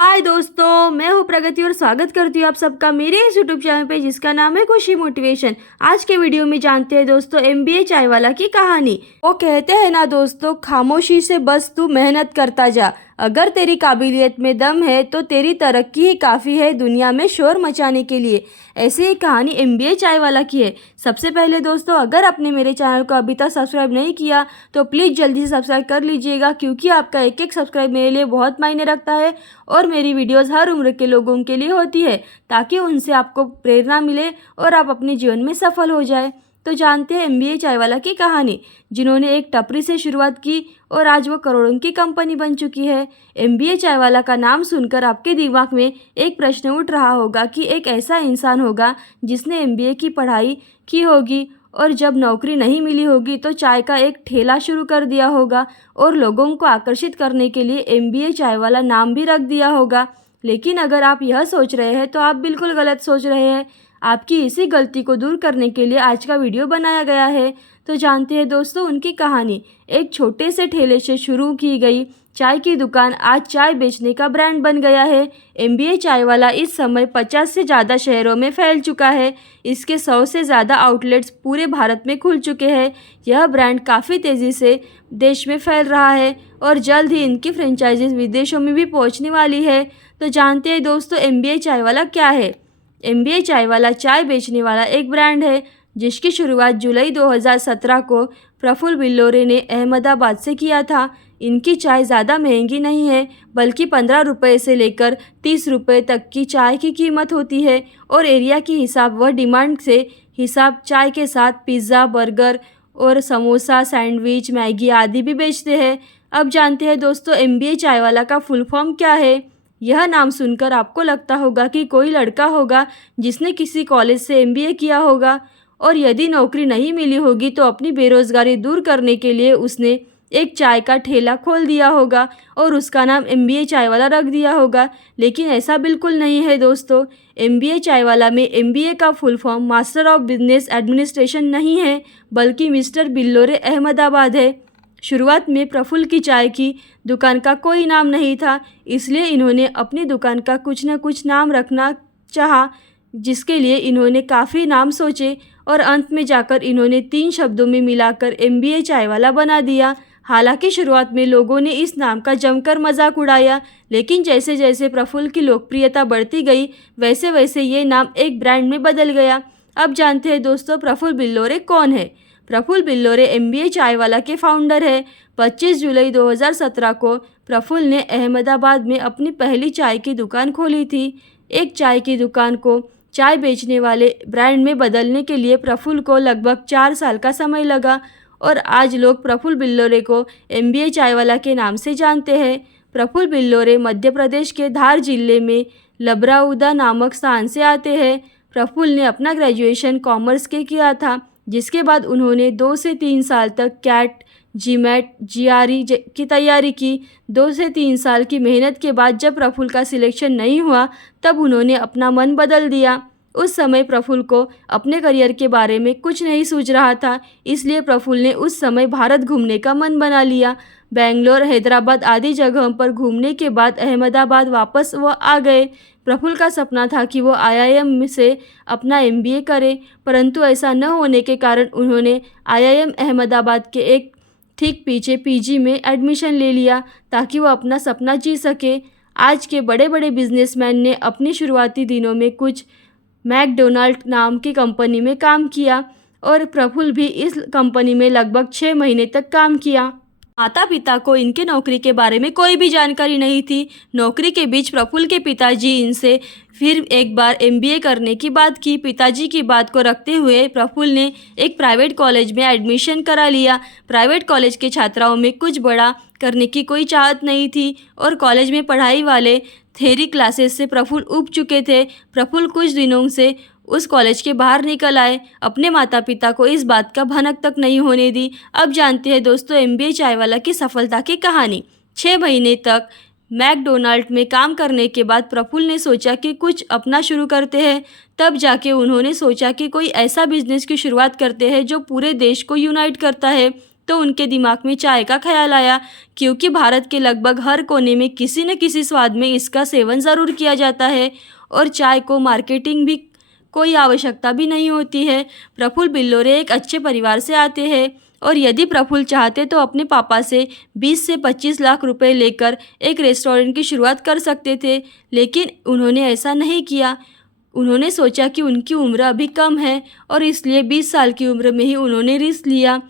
हाय दोस्तों, मैं हूँ प्रगति और स्वागत करती हूँ आप सबका मेरे इस यूट्यूब चैनल पे जिसका नाम है खुशी मोटिवेशन। आज के वीडियो में जानते हैं दोस्तों एमबीए चाय वाला की कहानी। वो कहते हैं ना दोस्तों, खामोशी से बस तू मेहनत करता जा। अगर तेरी काबिलियत में दम है तो तेरी तरक्की ही काफ़ी है दुनिया में शोर मचाने के लिए। ऐसी ही कहानी एमबीए चाय वाला की है। सबसे पहले दोस्तों, अगर आपने मेरे चैनल को अभी तक सब्सक्राइब नहीं किया तो प्लीज़ जल्दी से सब्सक्राइब कर लीजिएगा, क्योंकि आपका एक एक सब्सक्राइब मेरे लिए बहुत मायने रखता है और मेरी वीडियोस हर उम्र के लोगों के लिए होती है, ताकि उनसे आपको प्रेरणा मिले और आप अपने जीवन में सफल हो जाए। तो जानते हैं एमबीए चाय वाला की कहानी, जिन्होंने एक टपरी से शुरुआत की और आज वो करोड़ों की कंपनी बन चुकी है। एमबीए चाय वाला का नाम सुनकर आपके दिमाग में एक प्रश्न उठ रहा होगा कि एक ऐसा इंसान होगा जिसने एमबीए की पढ़ाई की होगी और जब नौकरी नहीं मिली होगी तो चाय का एक ठेला शुरू कर दिया होगा और लोगों को आकर्षित करने के लिए एमबीए चाय वाला नाम भी रख दिया होगा। लेकिन अगर आप यह सोच रहे हैं तो आप बिल्कुल गलत सोच रहे हैं। आपकी इसी गलती को दूर करने के लिए आज का वीडियो बनाया गया है। तो जानते हैं दोस्तों उनकी कहानी। एक छोटे से ठेले से शुरू की गई चाय की दुकान आज चाय बेचने का ब्रांड बन गया है। एमबीए चाय वाला इस समय 50 से ज़्यादा शहरों में फैल चुका है। इसके 100 से ज़्यादा आउटलेट्स पूरे भारत में खुल चुके हैं। यह ब्रांड काफ़ी तेज़ी से देश में फैल रहा है और जल्द ही इनकी फ्रेंचाइजीज विदेशों में भी पहुंचने वाली है। तो जानते हैं दोस्तों एमबीए चाय वाला क्या है। एमबीए चाय वाला चाय बेचने वाला एक ब्रांड है जिसकी शुरुआत जुलाई 2017 को प्रफुल्ल बिल्लोरे ने अहमदाबाद से किया था। इनकी चाय ज़्यादा महंगी नहीं है, बल्कि 15 रुपये से लेकर 30 रुपये तक की चाय की कीमत होती है और एरिया की हिसाब व डिमांड से हिसाब चाय के साथ पिज़्ज़ा, बर्गर और समोसा, सैंडविच, मैगी आदि भी बेचते हैं। अब जानते हैं दोस्तों एमबीए चाय वाला का फुल फॉर्म क्या है। यह नाम सुनकर आपको लगता होगा कि कोई लड़का होगा जिसने किसी कॉलेज से एमबीए किया होगा और यदि नौकरी नहीं मिली होगी तो अपनी बेरोज़गारी दूर करने के लिए उसने एक चाय का ठेला खोल दिया होगा और उसका नाम एमबीए चाय वाला रख दिया होगा। लेकिन ऐसा बिल्कुल नहीं है दोस्तों। एमबीए चाय वाला में एमबीए का full form master of business administration नहीं है, बल्कि मिस्टर बिल्लोरे अहमदाबाद है। शुरुआत में प्रफुल्ल की चाय की दुकान का कोई नाम नहीं था, इसलिए इन्होंने अपनी दुकान का कुछ न कुछ नाम रखना चाहा, जिसके लिए इन्होंने काफ़ी नाम सोचे और अंत में जाकर इन्होंने 3 शब्दों में मिलाकर एमबीए चाय वाला बना दिया। हालांकि शुरुआत में लोगों ने इस नाम का जमकर मजाक उड़ाया, लेकिन जैसे जैसे प्रफुल्ल की लोकप्रियता बढ़ती गई वैसे वैसे ये नाम एक ब्रांड में बदल गया। अब जानते हैं दोस्तों प्रफुल्ल बिल्लोरे कौन है। प्रफुल्ल बिल्लोरे एमबीए चाय वाला के फाउंडर है। 25 जुलाई 2017 को प्रफुल्ल ने अहमदाबाद में अपनी पहली चाय की दुकान खोली थी। एक चाय की दुकान को चाय बेचने वाले ब्रांड में बदलने के लिए प्रफुल्ल को लगभग 4 साल का समय लगा और आज लोग प्रफुल्ल बिल्लोरे को एमबीए चाय वाला के नाम से जानते हैं। प्रफुल्ल बिल्लोरे मध्य प्रदेश के धार जिले में लबराउदा नामक स्थान से आते हैं। प्रफुल्ल ने अपना ग्रेजुएशन कॉमर्स के किया था, जिसके बाद उन्होंने 2 से 3 साल तक कैट, जीमैट, जीआरई की तैयारी की। 2 से 3 साल की मेहनत के बाद जब प्रफुल्ल का सिलेक्शन नहीं हुआ तब उन्होंने अपना मन बदल दिया। उस समय प्रफुल्ल को अपने करियर के बारे में कुछ नहीं सूझ रहा था, इसलिए प्रफुल्ल ने उस समय भारत घूमने का मन बना लिया। बेंगलोर, हैदराबाद आदि जगहों पर घूमने के बाद अहमदाबाद वापस वो आ गए। प्रफुल्ल का सपना था कि वो आईआईएम से अपना एमबीए करे, परंतु ऐसा न होने के कारण उन्होंने आईआईएम अहमदाबाद के एक ठीक पीछे पीजी में एडमिशन ले लिया ताकि वो अपना सपना जी सके। आज के बड़े बड़े बिजनेसमैन ने अपने शुरुआती दिनों में कुछ मैकडोनाल्ड नाम की कंपनी में काम किया और प्रफुल्ल भी इस कंपनी में लगभग 6 महीने तक काम किया। माता पिता को इनके नौकरी के बारे में कोई भी जानकारी नहीं थी। नौकरी के बीच प्रफुल्ल के पिताजी इनसे फिर एक बार एमबीए करने की बात की। पिताजी की बात को रखते हुए प्रफुल्ल ने एक प्राइवेट कॉलेज में एडमिशन करा लिया। प्राइवेट कॉलेज के छात्राओं में कुछ बड़ा करने की कोई चाहत नहीं थी और कॉलेज में पढ़ाई वाले थ्योरी क्लासेस से प्रफुल्ल ऊब चुके थे। प्रफुल्ल कुछ दिनों से उस कॉलेज के बाहर निकल आए। अपने माता पिता को इस बात का भनक तक नहीं होने दी। अब जानते हैं दोस्तों एमबीए चाय वाला की सफलता की कहानी। 6 महीने तक मैकडोनाल्ड में काम करने के बाद प्रफुल्ल ने सोचा कि कुछ अपना शुरू करते हैं। तब जाके उन्होंने सोचा कि कोई ऐसा बिजनेस की शुरुआत करते हैं जो पूरे देश को यूनाइट करता है। तो उनके दिमाग में चाय का ख्याल आया, क्योंकि भारत के लगभग हर कोने में किसी न किसी स्वाद में इसका सेवन ज़रूर किया जाता है और चाय को मार्केटिंग भी कोई आवश्यकता भी नहीं होती है। प्रफुल्ल बिल्लोरे एक अच्छे परिवार से आते हैं और यदि प्रफुल्ल चाहते तो अपने पापा से 20 से 25 लाख रुपए लेकर एक रेस्टोरेंट की शुरुआत कर सकते थे, लेकिन उन्होंने ऐसा नहीं किया। उन्होंने सोचा कि उनकी उम्र अभी कम है और इसलिए 20 साल की उम्र में ही उन्होंने रिस्क लिया।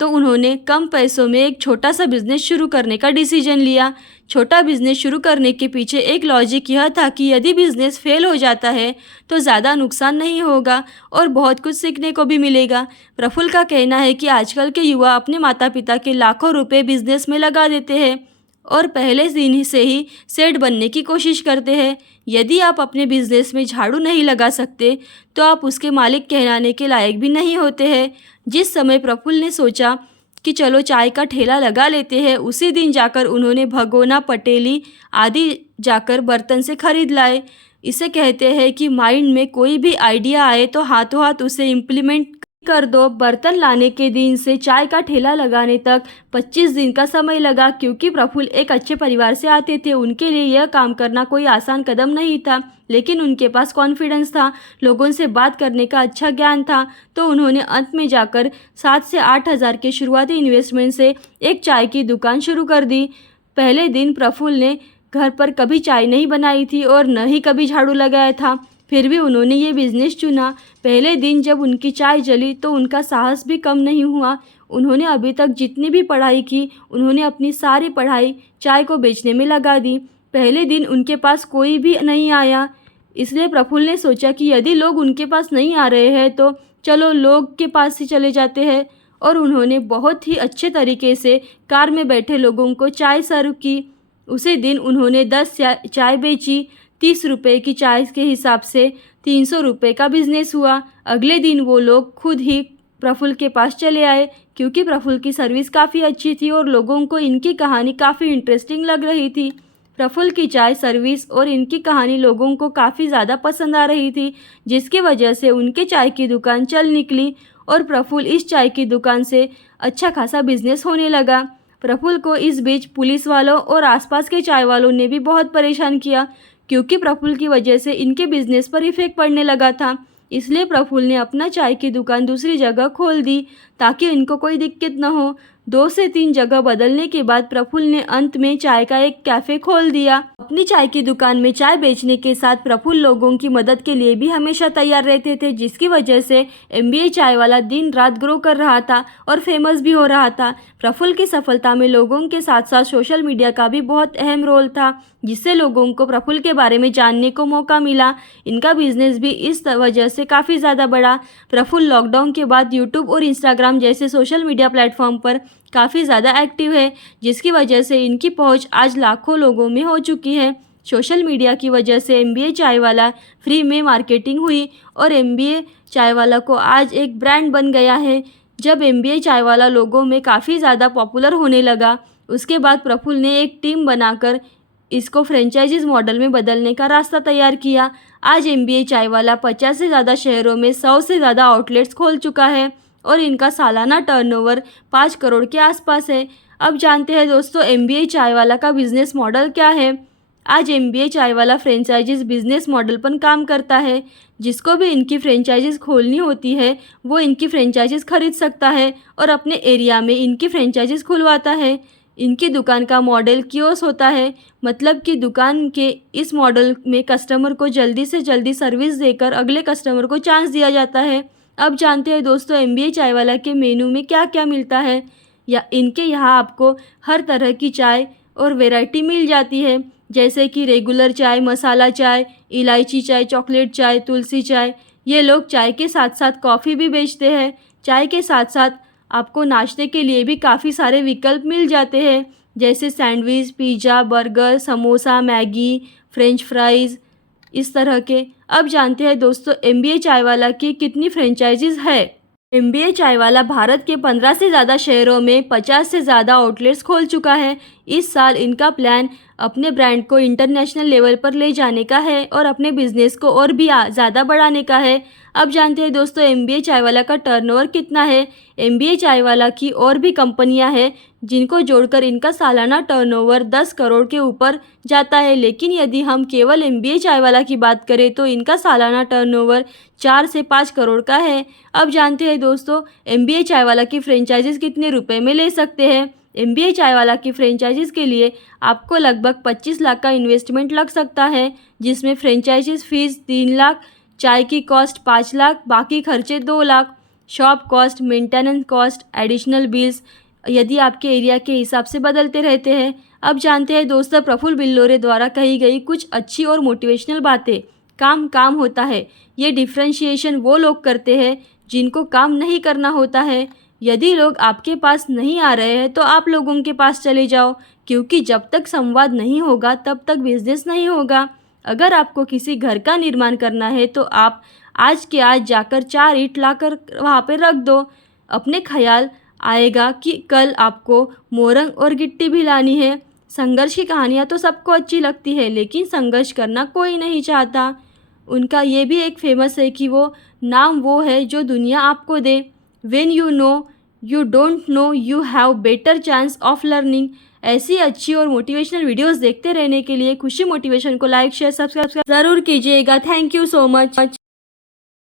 तो उन्होंने कम पैसों में एक छोटा सा बिजनेस शुरू करने का डिसीजन लिया। छोटा बिजनेस शुरू करने के पीछे एक लॉजिक यह था कि यदि बिजनेस फेल हो जाता है तो ज़्यादा नुकसान नहीं होगा और बहुत कुछ सीखने को भी मिलेगा। प्रफुल्ल का कहना है कि आजकल के युवा अपने माता पिता के लाखों रुपए बिजनेस में लगा देते हैं और पहले दिन से ही सेठ बनने की कोशिश करते हैं। यदि आप अपने बिजनेस में झाड़ू नहीं लगा सकते तो आप उसके मालिक कहलाने के लायक भी नहीं होते हैं। जिस समय प्रफुल्ल ने सोचा कि चलो चाय का ठेला लगा लेते हैं, उसी दिन जाकर उन्होंने भगोना, पटेली आदि जाकर बर्तन से खरीद लाए। इसे कहते हैं कि माइंड में कोई भी आइडिया आए तो हाथों हाथ उसे इम्प्लीमेंट कर दो। बर्तन लाने के दिन से चाय का ठेला लगाने तक 25 दिन का समय लगा, क्योंकि प्रफुल्ल एक अच्छे परिवार से आते थे। उनके लिए यह काम करना कोई आसान कदम नहीं था, लेकिन उनके पास कॉन्फिडेंस था, लोगों से बात करने का अच्छा ज्ञान था। तो उन्होंने अंत में जाकर 7 से 8 हज़ार के शुरुआती इन्वेस्टमेंट से एक चाय की दुकान शुरू कर दी। पहले दिन प्रफुल्ल ने घर पर कभी चाय नहीं बनाई थी और न ही कभी झाड़ू लगाया था, फिर भी उन्होंने ये बिज़नेस चुना। पहले दिन जब उनकी चाय जली तो उनका साहस भी कम नहीं हुआ। उन्होंने अभी तक जितनी भी पढ़ाई की, उन्होंने अपनी सारी पढ़ाई चाय को बेचने में लगा दी। पहले दिन उनके पास कोई भी नहीं आया, इसलिए प्रफुल्ल ने सोचा कि यदि लोग उनके पास नहीं आ रहे हैं तो चलो लोग के पास ही चले जाते हैं। और उन्होंने बहुत ही अच्छे तरीके से कार में बैठे लोगों को चाय सर्व की। उसी दिन उन्होंने 10 चाय बेची। 30 रुपये की चाय के हिसाब से 300 रुपये का बिजनेस हुआ। अगले दिन वो लोग खुद ही प्रफुल्ल के पास चले आए, क्योंकि प्रफुल्ल की सर्विस काफ़ी अच्छी थी और लोगों को इनकी कहानी काफ़ी इंटरेस्टिंग लग रही थी। प्रफुल्ल की चाय सर्विस और इनकी कहानी लोगों को काफ़ी ज़्यादा पसंद आ रही थी, जिसकी वजह से उनके चाय की दुकान चल निकली और प्रफुल्ल इस चाय की दुकान से अच्छा खासा बिजनेस होने लगा। प्रफुल्ल को इस बीच पुलिस वालों और आसपास के चाय वालों ने भी बहुत परेशान किया, क्योंकि प्रफुल्ल की वजह से इनके बिजनेस पर इफेक्ट पड़ने लगा था। इसलिए प्रफुल्ल ने अपना चाय की दुकान दूसरी जगह खोल दी ताकि इनको कोई दिक्कत न हो। 2 से 3 जगह बदलने के बाद प्रफुल्ल ने अंत में चाय का एक कैफ़े खोल दिया। अपनी चाय की दुकान में चाय बेचने के साथ प्रफुल्ल लोगों की मदद के लिए भी हमेशा तैयार रहते थे, जिसकी वजह से MBA चाय वाला दिन रात ग्रो कर रहा था और फेमस भी हो रहा था। प्रफुल्ल की सफलता में लोगों के साथ साथ सोशल मीडिया का भी बहुत अहम रोल था, जिससे लोगों को प्रफुल्ल के बारे में जानने को मौका मिला। इनका बिजनेस भी इस वजह से काफ़ी ज़्यादा बढ़ा। प्रफुल्ल लॉकडाउन के बाद यूट्यूब और इंस्टाग्राम जैसे सोशल मीडिया प्लेटफॉर्म पर काफ़ी ज़्यादा एक्टिव है, जिसकी वजह से इनकी पहुंच आज लाखों लोगों में हो चुकी है। सोशल मीडिया की वजह से MBA चाय वाला फ्री में मार्केटिंग हुई और MBA चाय वाला को आज एक ब्रांड बन गया है। जब MBA चाय वाला लोगों में काफ़ी ज़्यादा पॉपुलर होने लगा, उसके बाद प्रफुल्ल ने एक टीम बनाकर इसको फ्रेंचाइजीज मॉडल में बदलने का रास्ता तैयार किया। आज MBA चाय वाला 50 से ज़्यादा शहरों में 100 से ज़्यादा आउटलेट्स खोल चुका है और इनका सालाना टर्नओवर 5 करोड़ के आसपास है। अब जानते हैं दोस्तों MBA चाय वाला का बिज़नेस मॉडल क्या है। आज MBA चाय वाला फ्रेंचाइजीज बिजनेस मॉडल पर काम करता है। जिसको भी इनकी फ्रेंचाइजीज खोलनी होती है वो इनकी फ्रेंचाइजीज खरीद सकता है और अपने एरिया में इनकी फ्रेंचाइजीज खुलवाता है। इनकी दुकान का मॉडल कियोस्क होता है, मतलब कि दुकान के इस मॉडल में कस्टमर को जल्दी से जल्दी सर्विस देकर अगले कस्टमर को चांस दिया जाता है। अब जानते हैं दोस्तों MBA चाय वाला के मेनू में क्या क्या मिलता है। या इनके यहाँ आपको हर तरह की चाय और वैरायटी मिल जाती है, जैसे कि रेगुलर चाय, मसाला चाय, इलायची चाय, चॉकलेट चाय, तुलसी चाय। ये लोग चाय के साथ साथ कॉफ़ी भी बेचते हैं। चाय के साथ साथ आपको नाश्ते के लिए भी काफ़ी सारे विकल्प मिल जाते हैं, जैसे sandwich, pizza, burger, samosa, Maggi, French fries, इस तरह के। अब जानते हैं दोस्तों MBA चाय वाला की कितनी फ्रेंचाइजीज़ है। MBA चाय वाला भारत के 15 से ज़्यादा शहरों में 50 से ज़्यादा आउटलेट्स खोल चुका है। इस साल इनका प्लान अपने ब्रांड को इंटरनेशनल लेवल पर ले जाने का है और अपने बिजनेस को और भी ज़्यादा बढ़ाने का है। अब जानते हैं दोस्तों MBA चायवाला का टर्नओवर कितना है। MBA चायवाला की और भी कंपनियां हैं जिनको जोड़कर इनका सालाना टर्नओवर 10 करोड़ के ऊपर जाता है, लेकिन यदि हम केवल MBA चायवाला की बात करें तो इनका सालाना टर्नओवर 4 से 5 करोड़ का है। अब जानते हैं दोस्तों MBA चायवाला की फ्रेंचाइजीज कितने रुपए में ले सकते हैं। MBA चायवाला की फ्रेंचाइजीज के लिए आपको लगभग 25 लाख का इन्वेस्टमेंट लग सकता है, जिसमें फ्रेंचाइजीज फीस 3 लाख, चाय की कॉस्ट 5 लाख, बाकी खर्चे 2 lakh, shop cost, maintenance cost, additional bills यदि आपके एरिया के हिसाब से बदलते रहते हैं। अब जानते हैं दोस्तों प्रफुल्ल बिल्लोरे द्वारा कही गई कुछ अच्छी और मोटिवेशनल बातें। काम काम होता है, ये डिफ्रेंशिएशन वो लोग करते हैं जिनको काम नहीं करना होता है। यदि लोग आपके पास नहीं आ रहे हैं तो आप लोगों के पास चले जाओ, क्योंकि जब तक संवाद नहीं होगा तब तक बिजनेस नहीं होगा। अगर आपको किसी घर का निर्माण करना है तो आप आज के आज जाकर 4 ईंट लाकर वहाँ पे रख दो। अपने ख्याल आएगा कि कल आपको मोरंग और गिट्टी भी लानी है। संघर्ष की कहानियाँ तो सबको अच्छी लगती है, लेकिन संघर्ष करना कोई नहीं चाहता। उनका ये भी एक फेमस है कि वो नाम वो है जो दुनिया आपको दे। When you know you don't know you have better chance of learning। ऐसी अच्छी और मोटिवेशनल वीडियोस देखते रहने के लिए खुशी मोटिवेशन को लाइक शेयर सब्सक्राइब ज़रूर कीजिएगा। Thank you so much.